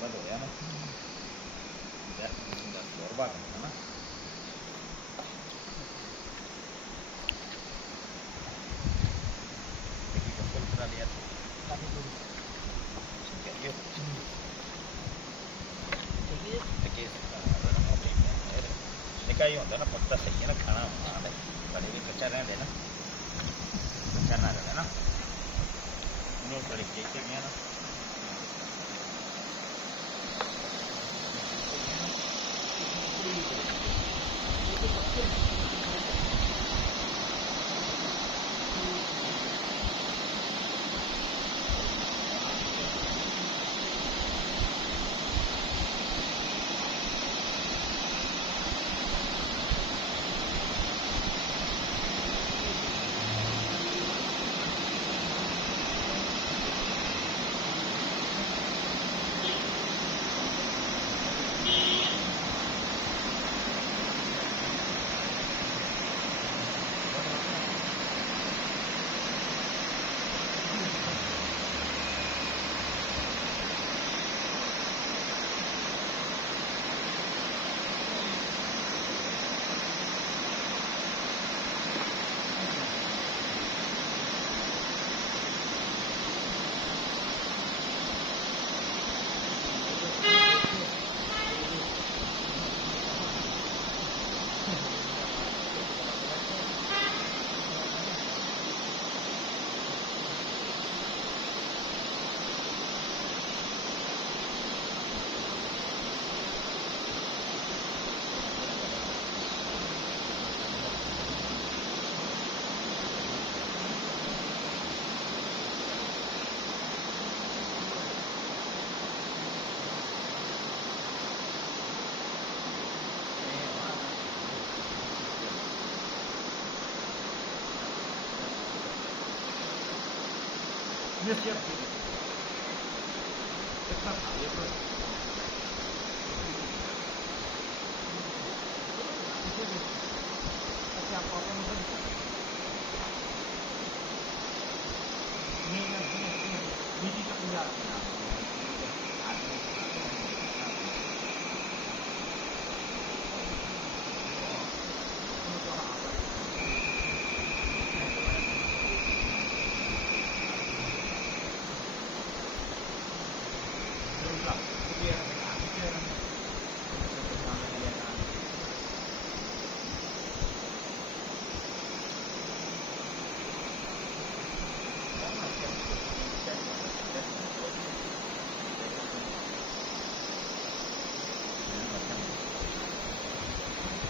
बंद हो गया ना, 10 और बात है ना। देखिए कंट्रोल करा लिया निका ही होता ना, पत्ता सही है ना, खाना कड़े भी कच्चा रहने देना, कच्चा ना रहे ना, उन्होंने कड़ी के गया ना। Yes, yes.